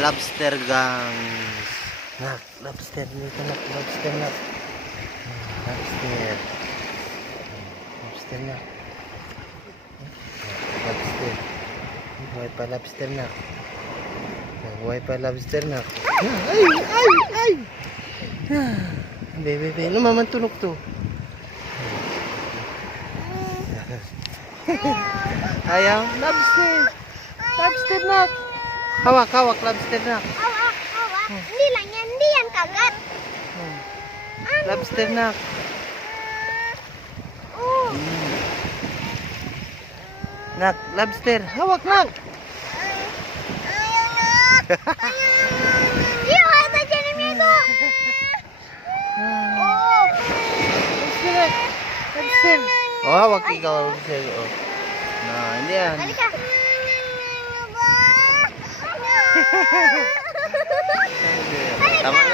lobster gang. Nak, lobster dito nak, lobster nak. Lobster. Lobster nak. Lobster. Buhay pa lobster nak. Buhay pa lobster nak. Ay, ay, ay. Bebe, ano maman tunog to? Ayaw, lobster. Lobster nak. Hawak, hawak, lobster nak. Hawak, hawak. Hindi lang yan, hindi yan kagat. Lobster nak. Oh. Nak, lobster. Hawak nak. Ayaw na. Ayaw na dyan ang ito. Oh. Lobster nak. Lobster. Oh, hawak ikaw, lobster. Oh. Nah, hindi yan. Halika. Tama na.